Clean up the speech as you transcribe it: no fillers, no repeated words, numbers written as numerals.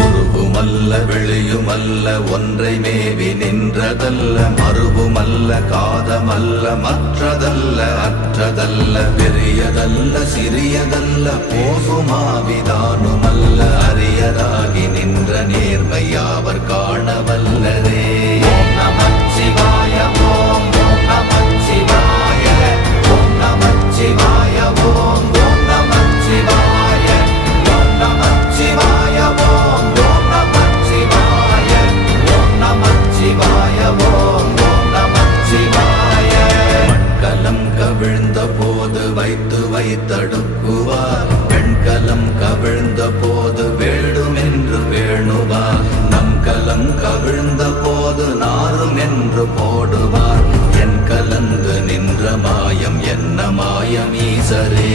உருவுமல்ல வெளியுமல்ல ஒன்றை மேவி நின்றதல்ல மறுவுமல்ல காதமல்ல மற்றதல்ல அற்றதல்ல பெரியதல்ல சிறியதல்ல போகுமாவிதானுமல்ல அரியதாகி நின்ற நேர்மை யாவர் காணவல்லரே. ஓம் நமச்சிவாய ஓம் ஓம் நமச்சிவாய ஓம் நமச்சிவாய ஓம் ஓம் நமச்சிவாய ஓம் நமச்சிவாய ஓம் ஓம் நமச்சிவாய ஓம் நமச்சிவாய ஓம் ஓம் நமச்சிவாய. மண்கலம் கவிழ்ந்த போது வைத்து வைத்தடுக்குவார் பெண்கலம் கவிழ்ந்த போது வேண்டுமென்று வேணுவார் நம் கலம் கவிழ்ந்த போது நாரும் என்று போடுவார் என் கலந்து நின்ற மாயம் என்ன மாயம் ஈசரே.